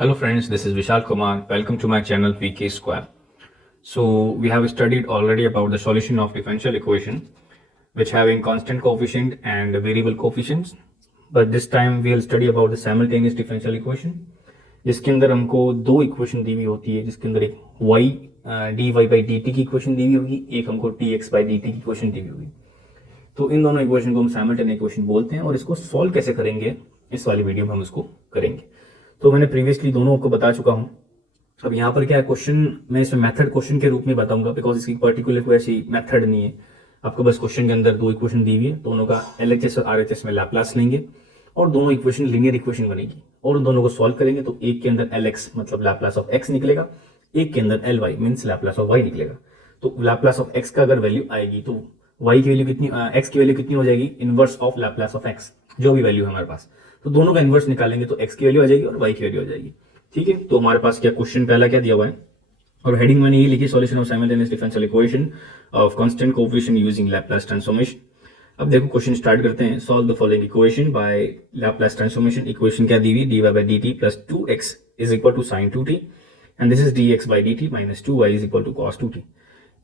Hello friends, this is Vishal Kumar. Welcome to my channel VK Square. So we have studied already about the solution of differential equation which having constant coefficient and variable coefficients. But this time we will study about the simultaneous differential equation जिसके अंदर हमको दो equation दी हुई होती है, जिसके अंदर एक y dy by dt की इक्वेशन दी हुई होगी, एक हमको dx by dt की इक्वेशन दी हुई होगी। तो इन दोनों इक्वेशन को हम साइमल्टेनियस इक्वेशन बोलते हैं और इसको सॉल्व कैसे करेंगे इस वाली वीडियो में हम इसको करेंगे। तो मैंने प्रीवियसली दोनों को बता चुका हूं। अब यहाँ पर क्या है, क्वेश्चन मैं इसमें मेथड क्वेश्चन के रूप में बताऊंगा, बिकॉज इसकी पर्टिकुलर कोई ऐसी मेथड नहीं है। आपको बस क्वेश्चन के अंदर दो इक्वेशन दी हुई है, दोनों का एलएचएस और आरएचएस में लैप्लास लेंगे और दोनों इक्वेशन लीनियर इक्वेशन बनेगी और उन दोनों को सॉल्व करेंगे। तो एक के अंदर एलएक्स मतलब लैप्लास ऑफ एक्स निकलेगा, एक के अंदर L Y means Laplace of Y निकलेगा। तो लैप्लास ऑफ एक्स का अगर वैल्यू आएगी तो वाई की वैल्यू कितनी, एक्स की वैल्यू कितनी हो जाएगी, inverse of Laplace of x, जो भी वैल्यू है हमारे पास। तो दोनों का इनवर्स निकालेंगे तो एक्स की वैल्यू आ जाएगी और वाई की वैल्यू आ जाएगी। ठीक है, तो हमारे पास क्या क्वेश्चन पहला क्या दिया हुआ है और हेडिंग मैंने ये लिखी, solution of simultaneous differential equation of constant coefficient using Laplace transformation. अब देखो क्वेश्चन स्टार्ट करते हैं। Solve the following equation by Laplace transformation. Equation क्या दी हुई, dy by dt plus 2x is equal to sin 2t and this is dx by dt minus 2y is equal to cos 2t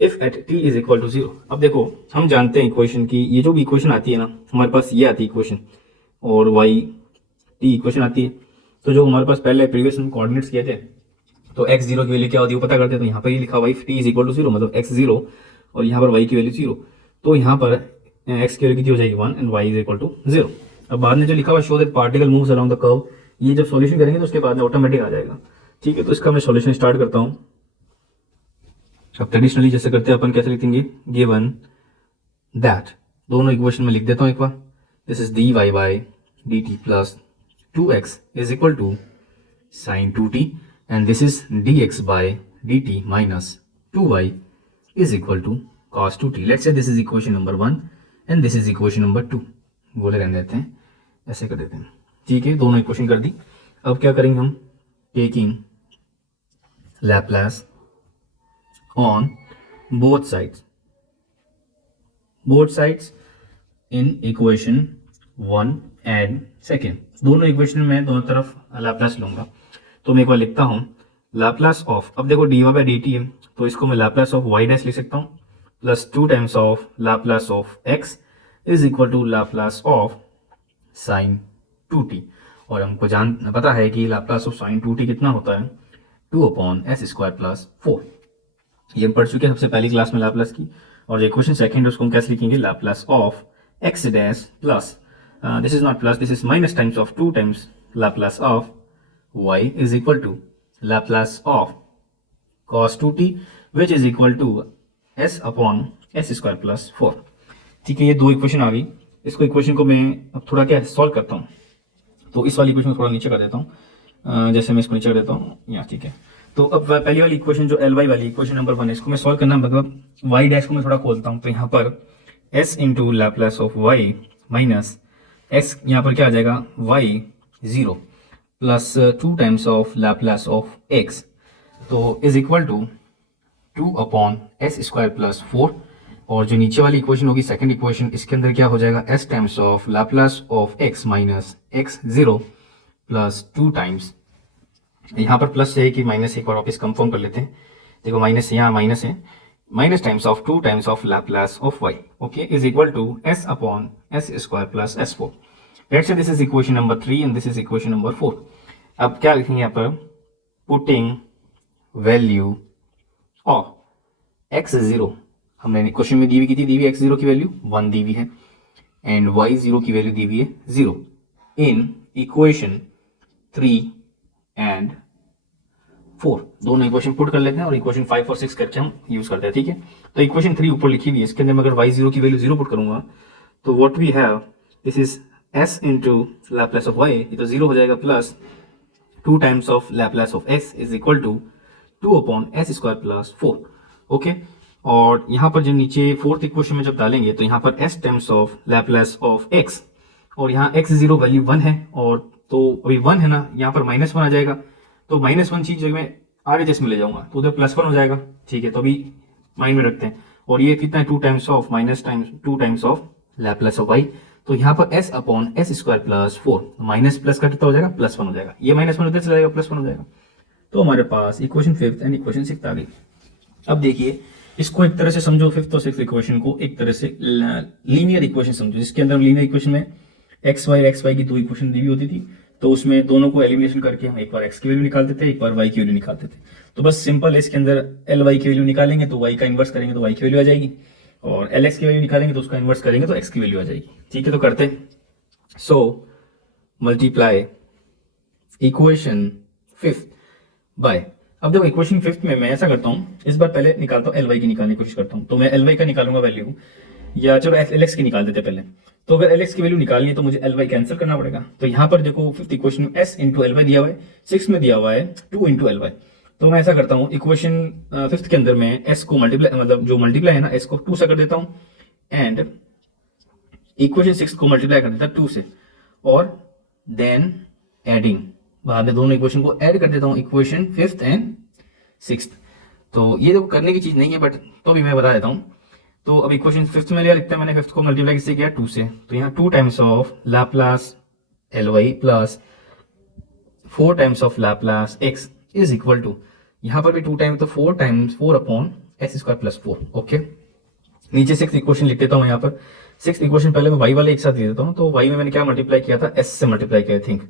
if at t is equal to 0। अब देखो हम जानते हैं equation की, ये जो भी इक्वेशन आती है ना हमारे पास, ये आती है इक्वेशन और y t इक्वेशन आती है। तो जो हमारे पास पहले प्रीवियस में कोऑर्डिनेट्स किए थे, तो x जीरो की वैल्यू क्या होती है वो पता करते हैं। तो यहाँ पर ये लिखा हुआ है t इज इक्वल टू 0 मतलब x 0 और यहाँ पर y की वैल्यू 0। तो यहाँ पर x की वैल्यू कितनी हो जाएगी 1 and y is equal to 0। अब बाद में जो लिखा हुआ show that particle moves around the curve, ये जब सॉल्यूशन करेंगे तो उसके बाद में ऑटोमेटिक आ जाएगा। ठीक है, तो इसका मैं सॉल्यूशन स्टार्ट करता हूँ। अब ट्रेडिशनली जैसे करते हैं अपन, कैसे लिखेंगे, गिवन दैट, दोनों इक्वेशन में लिख देता हूँ एक बार। This is dy by dt plus 2x is equal to sin 2t and this is dx by dt minus 2y is equal to cos 2t. Let's say this is equation number 1 and this is equation number 2. बोले रहने देते हैं, ऐसे कर देते हैं। ठीक है, दोनों इक्वेशन कर दी। अब क्या करेंगे हम, taking Laplace on both sides in equation 1 and second. दोनों इक्वेशन में दोनों तरफ लैप्लास लूंगा। तो मैं एक बार लिखता हूं लैप्लास ऑफ, अब देखो dy by dt है तो इसको मैं लैप्लास ऑफ y डैश लिख सकता हूं plus 2 times of Laplace of x is equal to Laplace of sine 2t। और हमको पता है कि लैप्लास ऑफ साइन 2t कितना होता है, 2/s² प्लस 4। ये हम पढ़ चुके हैं सबसे पहली क्लास में लैप्लास की। और जो इक्वेशन सेकंड उसको हम कैसे लिखेंगे, Laplace of x dash plus this is not plus, this is minus times of 2 times Laplace of y is equal to Laplace of cos 2t which is equal to s upon s² plus 4। ठीक है, ये दो equation आ गई। इसको equation को मैं अब थोड़ा क्या सॉल्व करता हूँ। तो इस वाली इक्वेशन को थोड़ा नीचे कर देता हूँ, जैसे मैं इसको नीचे कर देता हूँ यहाँ। ठीक है, तो अब पहली वाली इक्वेशन जो ly वाली इक्वेशन नंबर 1 है, इसको मैं सॉल्व करना मतलब y डैश को मैं थोड़ा खोलता हूँ। तो यहाँ पर s into Laplace of y minus s यहाँ पर क्या आ जाएगा y 0 plus 2 times of Laplace of x, तो is equal to 2/s² plus 4। और जो नीचे वाली इक्वेशन होगी सेकंड इक्वेशन, इसके अंदर क्या हो जाएगा s times of Laplace of x minus x 0 plus 2 times, यहाँ पर प्लस है कि माइनस, एक बार वापस कंफर्म कर लेते हैं। देखो माइनस यहाँ माइनस है, minus times of 2 times of Laplace of y, okay, is equal to s/s² plus s4। Let's say this is equation number 3 and this is equation number 4। अब क्या लिखेंगे यहाँ पर, पुटिंग वैल्यू ऑफ x0, हमने question में दी हुई कितनी दी हुई, x0 की वैल्यू 1 दी हुई है एंड y0 की वैल्यू दी हुई है 0 इन इक्वेशन 3 एंड 4। दोनों इक्वेशन पुट कर लेते हैं और इक्वेशन 5 और 6 करके हम यूज करते हैं। ठीक है, तो इक्वेशन 3 ऊपर लिखी हुई है, इसके अंदर मैं अगर y0 की वैल्यू 0 पुट करूंगा तो what we have, this is s into Laplace of y, ये तो 0 हो जाएगा, plus 2 times of Laplace of x is equal to 2/s² plus 4। Okay, और यहाँ पर जो नीचे फोर्थ इक्वेशन में जब डालेंगे तो यहाँ पर s times of Laplace of x, और यहाँ x0 वैल्यू 1 है और तो अभी 1 है ना, यहाँ पर -1 आ जाएगा। तो -1 चीज जो मैं RHS में ले जाऊंगा तो उधर +1 हो जाएगा। ठीक है, तो अभी माइंड में रखते हैं। और ये कितना है, 2 times of minus times 2 times of Laplace of y, तो यहाँ पर s upon S square plus 4, minus plus का कितना हो जाएगा, +1 हो जाएगा, ये माइनस 1 उधर चला जाएगा, +1 हो जाएगा। तो हमारे पास equation 5th and equation 6th आ गई। अब देखिए इसको एक तरह से समझो, 5th और 6th इक्वेशन को एक तरह से लीनियर इक्वेशन समझो, जिसके अंदर लीनियर इक्वेशन में एक्स वाई की दो इक्वेशन दी हुई होती थी, तो उसमें दोनों को एलिमिनेशन करके हम एक बार एक्स की वैल्यू निकालते थे, एक बार वाई की वैल्यू निकालते थे। तो बस सिंपल है, इसके अंदर एल वाई की वैल्यू निकालेंगे तो वाई का इन्वर्स करेंगे तो वाई की वैल्यू आ जाएगी, और एल एक्स की वैल्यू निकालेंगे तो उसका इन्वर्स करेंगे तो एक्स की वैल्यू आ जाएगी। ठीक है, तो करते हैं। So multiply equation 5th bye, अब देखो इक्वेशन 5th में मैं ऐसा करता हूँ, इस बार पहले निकालता हूँ एल वाई की निकालने की कोशिश करता हूँ। तो मैं एल वाई का निकालूंगा वैल्यू, या चलो एल एक्स की निकाल देते पहले। तो अगर एल एक्स की वैल्यू निकालनी है तो मुझे एल वाई कैंसिल करना पड़ेगा। तो यहाँ पर देखो 5th इक्वेशन में एस इंटू एल वाई दिया हुआ है, 6 में दिया हुआ है 2 इंटू एल वाई। तो मैं ऐसा करता हूँ, इक्वेशन 5th के अंदर में एस को मल्टीप्लाई, मतलब जो मल्टीप्लाई है ना, एस को 2 से कर देता हूँ, एंड इक्वेशन 6 को मल्टीप्लाई कर देता 2 से, और देन एडिंग, बाद में दोनों इक्वेशन को ऐड कर देता हूँ, इक्वेशन 5th एंड 6th। तो ये तो करने की चीज नहीं है, बट तो भी मैं बता देता हूँ। तो अब इक्वेशन 5th में लिया, लिखता है मैंने 5th को मल्टीप्लाई किससे किया, 2 से। तो यहाँ 2 times of Laplace L Y plus 4 times of Laplace X is equal to, यहाँ पर भी 2 टाइम्स, तो 4 times 4 upon S square plus 4। Okay, नीचे 6th इक्वेशन लिख देता हूँ। यहाँ पर 6th इक्वेशन पहले मैं वाई वाले एक साथ लिख देता हूँ। तो वाई में मैंने क्या मल्टीप्लाई किया था, एस से मल्टीप्लाई किया, आई थिंक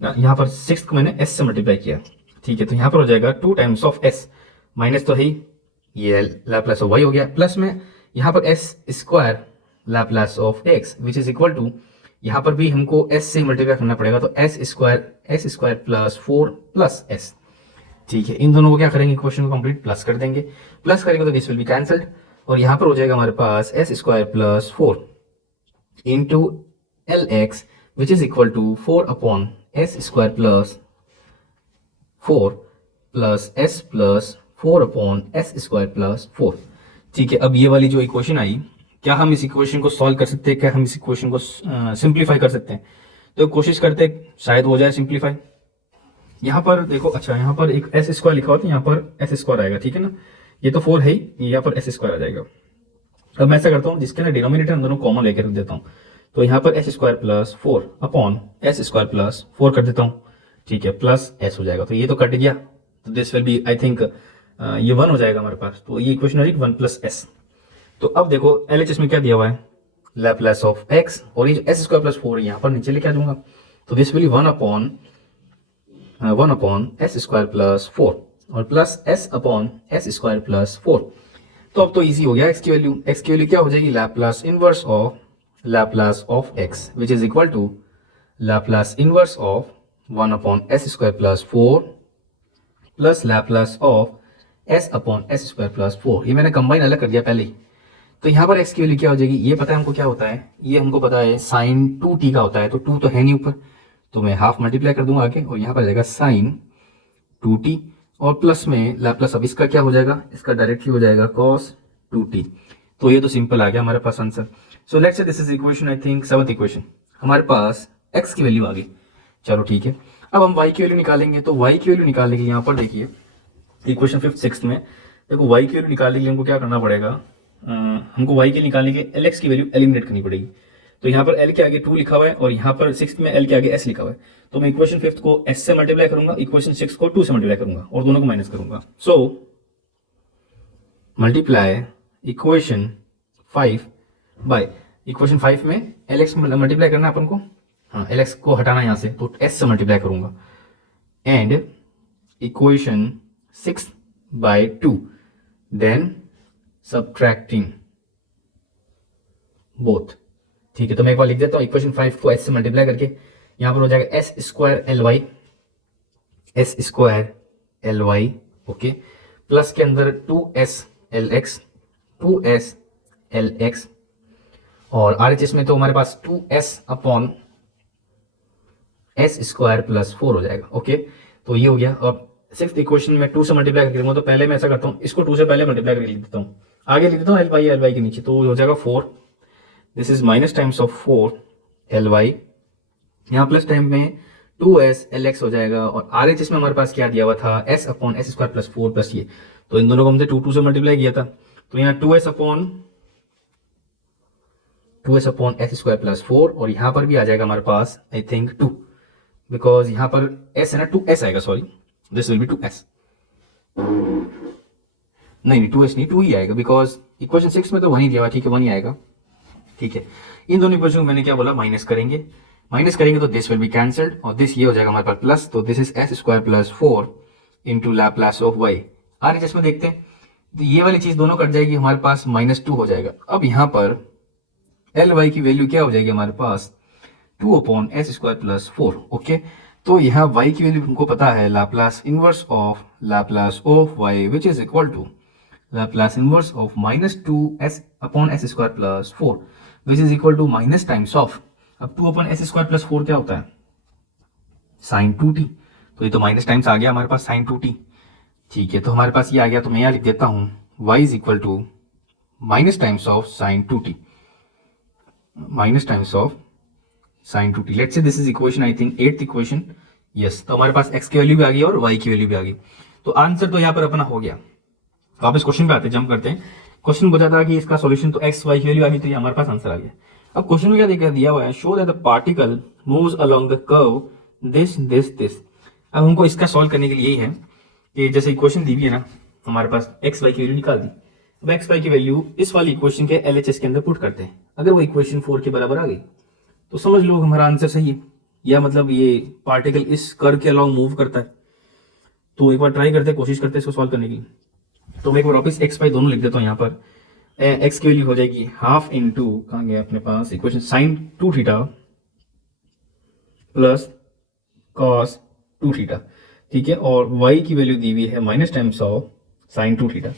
ना, यहाँ पर 6th को मैंने एस से मल्टीप्लाई किया। ठीक है, तो यहाँ पर हो जाएगा 2 टाइम्स ऑफ एस, माइनस तो है ही, ये लैप्लास ऑफ वाई हो गया, प्लस में यहाँ पर S square Laplace of X which is equal to, यहाँ पर भी हमको एस से मल्टीप्लाई करना पड़ेगा, तो S square plus 4 plus S. ठीक है, इन दोनों को क्या करेंगे, इक्वेशन को कंप्लीट प्लस कर देंगे, प्लस करेंगे तो दिस विल बी कैंसल्ड, और यहाँ पर हो जाएगा हमारे पास S square plus 4 into L x which is equal to 4 upon S square plus 4 plus S plus 4 upon S square plus 4। ठीक है, अब ये वाली जो इक्वेशन आई, क्या हम इस इक्वेशन को सॉल्व कर सकते हैं, क्या हम इस इक्वेशन को सिंप्लीफाई कर सकते हैं? तो कोशिश करते हैं, शायद हो जाए सिंप्लीफाई। यहाँ पर देखो, अच्छा यहाँ पर एक एस स्क्वायर लिखा होता है, यहाँ पर एस स्क्वायर आएगा, ठीक है ना, ये तो 4 है ही, यहाँ पर एस स्क्वायर आ जाएगा। अब मैं ऐसा करता हूँ, जिसके ना डिनोमिनेटर दोनों कॉमन लेकर रख देता हूँ। तो यहाँ पर S square plus 4 upon S square plus 4 कर देता हूँ। ठीक है, प्लस एस हो जाएगा, तो ये तो कट गया, तो this will B, I think ये 1 हो जाएगा हमारे पास। तो ये इक्वेशन हो जाएगी 1 प्लस एस। तो अब देखो LHS में क्या दिया हुआ है, लैप्लास ऑफ एक्स, और ये जो एस स्क्वायर प्लस 4 यहाँ पर नीचे लेके आ जाऊंगा, तो this will B 1 upon S square plus 4 और plus S upon S square plus 4। तो अब तो इजी हो गया, एक्स की वैल्यू क्या हो जाएगी, Laplace inverse of X which is equal to Laplace inverse of 1 upon S square plus 4 plus Laplace of S upon S square plus 4। ये मैंने कंबाइन अलग कर दिया पहले ही। तो यहाँ पर एक्स की वैल्यू क्या हो जाएगी, ये पता है हमको क्या होता है, ये हमको पता है साइन 2t का होता है, तो 2 तो है नहीं ऊपर, तो मैं हाफ मल्टीप्लाई कर दूंगा आगे, और यहाँ पर जाएगा साइन 2t, और प्लस में लैप्लास, अब इसका क्या हो जाएगा, इसका डायरेक्टली हो जाएगा cos 2t। तो ये तो सिंपल आ गया हमारे पास answer. So let's say this is equation, I think 7th equation, हमारे पास x की वैल्यू आ गई। चलो ठीक है, अब हम y की वैल्यू निकालेंगे। तो y की वैल्यू निकालने के लिए यहाँ पर देखिए इक्वेशन 5th 6th में देखो y की वैल्यू निकालने के लिए हमको क्या करना पड़ेगा, हमको y के निकालने के lx की वैल्यू एलिमिनेट करनी पड़ेगी। तो यहाँ पर l के आगे 2 लिखा हुआ है, और यहाँ पर 6th में l के आगे s लिखा हुआ है। तो मैं इक्वेशन 5th को s से मल्टीप्लाई करूंगा, इक्वेशन 6 को 2 से मल्टीप्लाई करूंगा, और दोनों को माइनस करूंगा। So multiply equation 5 by equation 5 में lx मल्टीप्लाई करना है अपन को, हाँ lx को हटाना यहाँ से, तो s से मल्टीप्लाई करूंगा, and equation 6 by 2, then subtracting both. ठीक है, तो मैं एक बार लिख देता हूँ, इक्वेशन 5 को s से मल्टीप्लाई करके यहाँ पर हो जाएगा S square L Y, okay, plus के अंदर 2s एल एक्स, और RHS में तो हमारे पास 2s upon S square plus 4 हो जाएगा। ओके, तो ये हो गया। अब 6th इक्वेशन में 2 से मल्टीप्लाई करके देखूंगा, तो पहले मैं ऐसा करता हूँ, इसको 2 से पहले मल्टीप्लाई करके लिख देता हूँ, आगे लिख देता हूँ एल वाई के नीचे, तो हो जाएगा 4, this is minus times of 4 L Y, यहाँ प्लस टाइम में 2s एल एक्स हो जाएगा, और RHS में हमारे पास क्या दिया हुआ था, s upon S square plus 4 plus ये, तो इन दोनों को हमने 2 से मल्टीप्लाई किया था, तो यहाँ 2s upon 2s upon S square plus 4, और यहाँ पर भी आ जाएगा हमारे पास आई थिंक 2, बिकॉज यहाँ पर s है ना, 2s आएगा, sorry this will B 2s, नहीं 2s नहीं 2 ही आएगा, बिकॉज इक्वेशन 6 में तो 1 ही दिया हुआ, ठीक है 1 ही आएगा, ठीक है। इन दोनों इक्वेशन को मैंने क्या बोला, माइनस करेंगे तो दिस विल बी कैंसल्ड, और दिस ये हो जाएगा हमारे पास प्लस, तो this is S square plus 4 into Laplace of Y. RHS में देखते हैं तो ये वाली चीज दोनों कट जाएगी, हमारे पास -2 हो जाएगा। अब यहाँ पर एल वाई की वैल्यू क्या हो जाएगी हमारे पास, 2 upon S square plus 4, okay. तो यहाँ y की वैल्यू हमको पता है Laplace inverse of Laplace of y which is equal to Laplace inverse of -2s upon S square plus 4 which is equal to minus times of, अब 2 upon S square plus 4 क्या होता है, sign 2t, तो ये तो minus times आ गया हमारे पास साइन 2t, ठीक है। तो हमारे पास ये आ गया, तो मैं यहाँ लिख देता हूँ y is equal to minus times of sine 2t, minus times of sine 2t। Let's say this is equation I think 8th equation, yes. तो हमारे पास x की वैल्यू भी आ गई और y की वैल्यू भी आ गई, तो आंसर तो यहाँ पर अपना हो गया। वापस क्वेश्चन पे आते हैं, जंप करते हैं। क्वेश्चन बता था कि इसका सॉल्यूशन तो x y की वैल्यू आ गई, तो ये हमारे पास आंसर आ गया। अब क्वेश्चन में क्या दिया हुआ है, show that the particle moves along the curve this this this. अब हमको इसका सॉल्व करने के लिए यही है कि जैसे इक्वेशन दी हुई है ना, हमारे पास x y की वैल्यू निकाल दी। अब x y की वैल्यू इस वाली इक्वेशन के LHS के अंदर पुट करते हैं, अगर वो इक्वेशन 4 के बराबर आ गई तो समझ लो हमारा आंसर सही है, या मतलब ये पार्टिकल इस कर्व के अलोंग मूव करता है। तो एक बार ट्राई करते हैं, कोशिश करते हैं इसको सॉल्व करने की। तो मैं एक बार वापस x y दोनों लिख देता हूँ। यहाँ पर x की वैल्यू हो जाएगी हाफ इंटू, कहाँ गया अपने पास equation, sine 2 theta plus cos 2 theta, ठीक है। और y की वैल्यू दी हुई है minus times of sine 2 theta.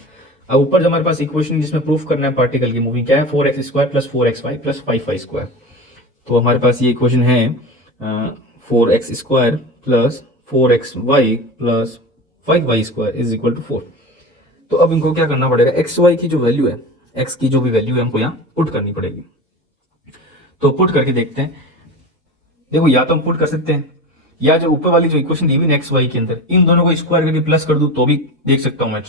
अब ऊपर जो हमारे पास इक्वेशन जिसमें प्रूफ करना है पार्टिकल की मूविंग, क्या है, 4x square plus 4xy plus 5y square. तो हमारे पास ये इक्वेशन है 4x square plus 4xy plus 5y square is equal to 4। तो अब इनको क्या करना पड़ेगा, एक्स वाई की जो वैल्यू है, x की जो भी वैल्यू है हमको यहाँ पुट करनी पड़ेगी। तो पुट करके देखते हैं। देखो या तो हम पुट कर सकते हैं, या जो ऊपर वाली जो इक्वेशन दी हुई है एक्स वाई के अंदर, इन दोनों को स्क्वायर करके प्लस कर दूं तो भी देख सकता हूँ मैं,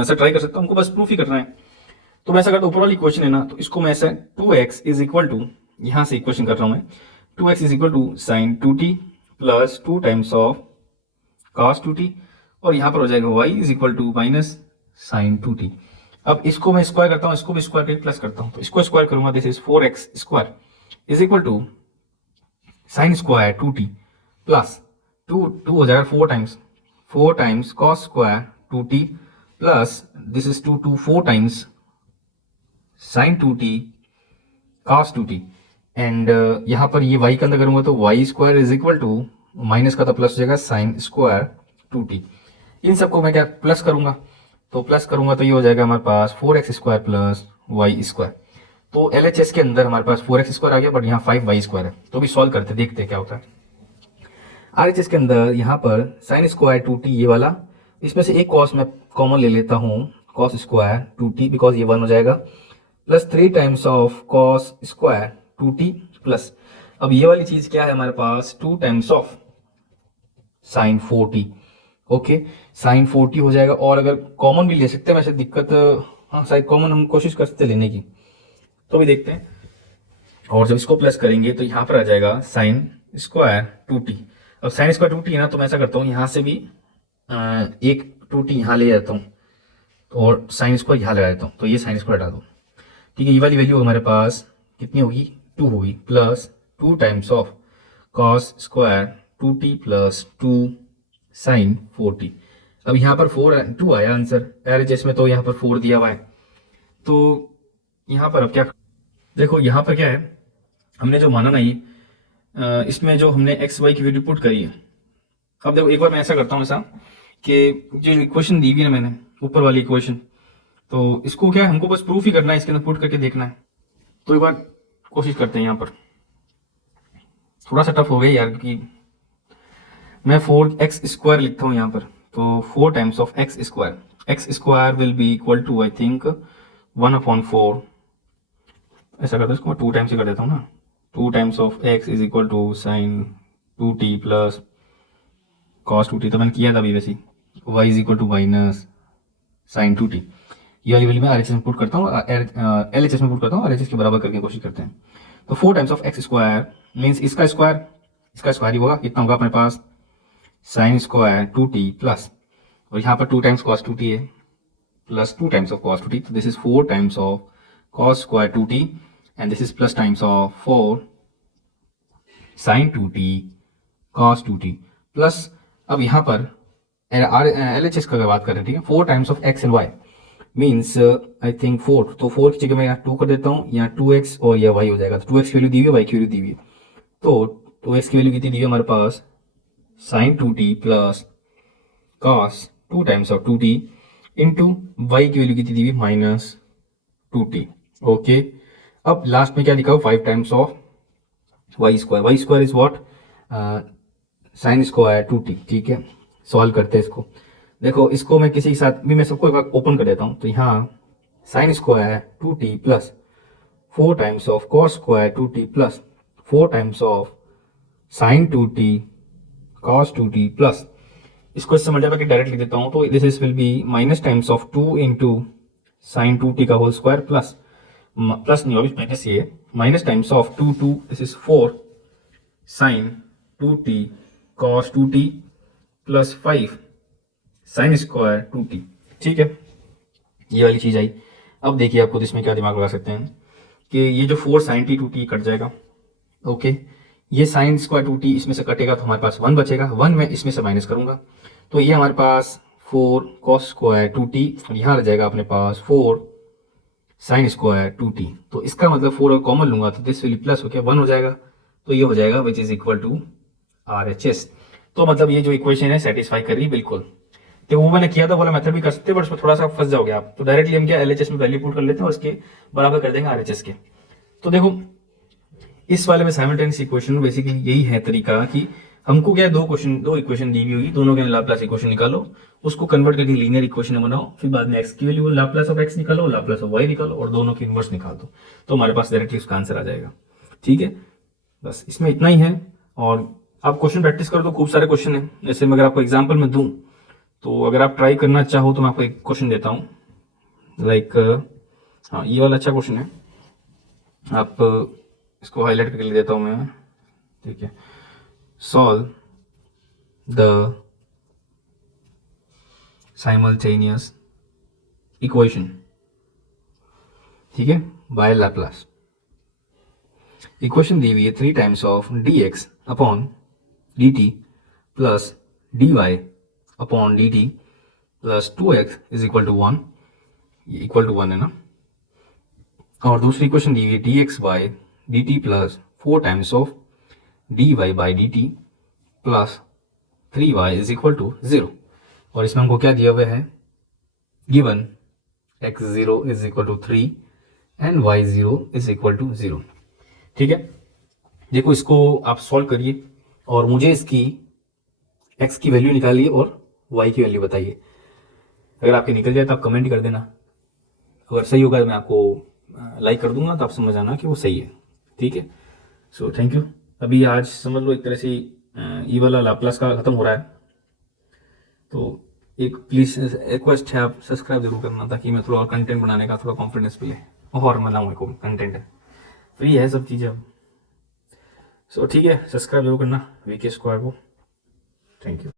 ऐसा ट्राई कर सकता हूँ, हमको बस प्रूफ ही करना है। तो मैं ऐसा करता हूँ, ऊपर वाली इक्वेशन है ना, तो इसको मैं ऐसा 2x इज इक्वल टू, यहाँ से इक्वेशन कर रहा हूँ मैं, 2x is equal to sine 2t plus 2 times of cos 2t, और यहाँ पर हो जाएगा y is equal to minus sine 2t। अब इसको मैं स्क्वायर करता हूँ, इसको भी स्क्वायर करके प्लस करता हूँ, तो इसको स्क्वायर करूंगा, this is 4x square is equal to sine square 2t plus 2 हो जाएगा 4 times cos square 2t plus this is 2 4 times sine 2t cos 2t, and यहाँ पर ये y का अंदर करूंगा तो y square is equal to, minus का तो प्लस हो जाएगा साइन स्क्वायर 2t। इन सबको मैं क्या प्लस करूंगा, तो प्लस करूंगा तो ये हो जाएगा हमारे पास 4x square plus y square. तो LHS के अंदर हमारे पास 4x स्क्वायर आ गया, बट यहाँ 5y स्क्वायर है, तो भी सॉल्व करते देखते हैं क्या होता है। RHS के अंदर यहाँ पर साइन स्क्वायर 2t ये वाला, इसमें से एक कॉस मैं कॉमन ले लेता हूँ, कॉस स्क्वायर 2t, बिकॉज ये 1 हो जाएगा, plus 3 times of cos square 2t plus, अब ये वाली चीज क्या है हमारे पास, 2 times of sine 4t, okay, sine 4t हो जाएगा। और अगर कॉमन भी ले सकते हैं, वैसे दिक्कत, हाँ शायद कॉमन हम कोशिश कर सकते लेने की, तो भी देखते हैं। और जब इसको प्लस करेंगे तो यहाँ पर आ जाएगा साइन स्क्वायर 2t। अब साइन स्क्वायर 2t है ना, तो मैं ऐसा करता हूँ, यहाँ से भी एक 2t यहाँ ले जाता हूँ, और साइन स्क्वायर यहाँ लगा देता हूँ, तो ये साइन स्क्वायर हटा दो, ठीक है। ये वाली वैल्यू हमारे पास कितनी होगी, 2 होगी, plus 2 times of cos square 2t plus 2 sine 4t। अब यहाँ पर 2 आया आंसर, LHS में तो यहाँ पर 4 दिया हुआ है। तो यहाँ पर अब क्या, देखो यहाँ पर क्या है, हमने जो माना ना ये, इसमें जो हमने एक्स वाई की वैल्यू पुट करी है। अब देखो एक बार मैं ऐसा करता हूँ, ऐसा कि जो इक्वेशन दी हुई है ना मैंने, ऊपर वाली इक्वेशन, तो इसको क्या है, हमको बस प्रूफ ही करना है, इसके अंदर पुट करके देखना है। तो एक बार कोशिश करते हैं। यहाँ पर थोड़ा सा टफ हो गया यार, क्योंकि मैं 4x स्क्वायर लिखता हूँ यहाँ पर, तो 4 times of x square will be equal to I think 1/4, ऐसा करता हूँ, इसको मैं 2 टाइम्स ही कर देता हूँ ना, 2 times of x is equal to sine 2t plus cos 2t, तो मैंने किया था अभी वैसे ही, y is equal to minus sine 2t। ये वाली वैल्यू मैं RHS में पुट करता हूँ, LHS में पुट करता हूँ, RHS के बराबर करके कोशिश करते हैं। तो 4 times of x square means इसका स्क्वायर ही होगा, कितना होगा अपने पास साइन स्क्वायर 2t प्लस, और यहाँ पर 2 टाइम्स कॉस 2t है plus 2 times of cos 2t, तो this is 4 times of cos square 2t and this is plus times of 4 sine 2t cos 2t plus, अब यहाँ पर LHS का अगर बात करें, ठीक है, 4 times of x and y means I think 4, तो 4 की जगह मैं यहाँ 2 कर देता हूँ, यहाँ 2x और यह y हो जाएगा, तो 2x की वैल्यू दी हुई है, y की वैल्यू दी हुई है, तो 2x की वैल्यू कितनी दी हुई है हमारे पास sine 2t plus cos 2 times of 2t into y की वैल्यू कितनी दी हुई है माइनस 2t। ओके, अब लास्ट में क्या लिखा हो 5 times of y square is what sine square 2t। ठीक है, सॉल्व करते हैं इसको। देखो इसको मैं किसी के साथ भी मैं सबको एक बार ओपन कर देता हूँ, तो यहाँ sine square 2t plus 4 times of cos square 2t plus 4 times of sine 2t cos 2t plus, इसको इससे मल्टीप्लाई करके डायरेक्ट लिख देता हूँ, तो this is will be minus times of 2 into sine 2t का होल स्क्वायर प्लस नहीं obvious minus ये minus times of 2 this is 4 sine 2t cos 2t plus 5 sine square 2t। ठीक है, ये वाली चीज आई। अब देखिए आप खुद इसमें क्या दिमाग लगा सकते हैं कि ये जो 4 साइन t 2t कट जाएगा। ओके, ये साइन स्क्वायर 2t इसमें से कटेगा तो हमारे पास 1 बचेगा, 1 मैं इसमें से माइनस करूंगा, तो ये हमारे पास 4 कॉस स्क्वायर 2t और यहाँ रह जाएगा अपने पास 4 साइन स्क्वायर 2t, तो इसका मतलब 4 कॉमन लूंगा तो दिस विल प्लस होकर 1 हो जाएगा, तो ये हो जाएगा which is equal to RHS। तो मतलब ये जो इक्वेशन है सेटिस्फाई कर रही है बिल्कुल। तो वो मैंने किया था वाला मेथड भी कर सकते हैं, बट उसमें थोड़ा सा फंस जाओगे आप, तो डायरेक्टली हम क्या LHS में वैल्यू पुट कर लेते हैं और उसके बराबर कर देंगे RHS के। तो देखो इस वाले में साइमल्टेनियस इक्वेशन बेसिकली यही है तरीका कि हमको क्या दो इक्वेशन दी हुई होगी, दोनों के लाप्लास इक्वेशन निकालो, उसको कन्वर्ट करके लीनियर इक्वेशन बनाओ, फिर बाद में एक्स की वैल्यू लाप्लास ऑफ एक्स निकालो, लाप्लास ऑफ वाई निकालो और दोनों की इनवर्स निकाल दो, तो हमारे पास डायरेक्टली उसका आंसर आ जाएगा। ठीक है, बस इसमें इतना ही है। और आप क्वेश्चन प्रैक्टिस करो तो खूब सारे क्वेश्चन है, जैसे मैं अगर आपको एग्जाम्पल में दूं तो अगर आप ट्राई करना चाहो तो मैं आपको एक क्वेश्चन देता हूँ, लाइक हाँ ये वाला अच्छा क्वेश्चन है, आप इसको हाईलाइट करके लिख देता हूँ मैं। ठीक है, सॉल्व द साइमल्टेनियस इक्वेशन, ठीक है, बाय लैप्लास। इक्वेशन दी हुई है 3 times of dx upon dt plus dy upon dt plus 2x is equal to 1, ये इक्वल टू 1 है ना, और दूसरी इक्वेशन दी हुई है dx by dt plus 4 times of dy by dt plus 3y is equal to 0, और इसमें हमको क्या दिया हुआ है, given x0 is equal to 3 and y0 is equal to 0। ठीक है, देखो इसको आप सॉल्व करिए और मुझे इसकी x की वैल्यू निकालिए और y की वैल्यू बताइए। अगर आपके निकल जाए तो आप कमेंट कर देना, अगर सही होगा तो मैं आपको लाइक कर दूंगा, तो आप समझ आना कि वो सही है। ठीक है, सो थैंक यू। अभी आज समझ लो एक तरह से ये वाला लाप्लास का खत्म हो रहा है, तो एक प्लीज रिक्वेस्ट है आप सब्सक्राइब जरूर करना, ताकि मैं थोड़ा और कंटेंट बनाने का थोड़ा कॉन्फिडेंस मिले, और मतलब मेरे को कंटेंट फ्री है सब चीज़ें अब। सो ठीक है, सब्सक्राइब जरूर करना VK स्क्वायर को। Thank you.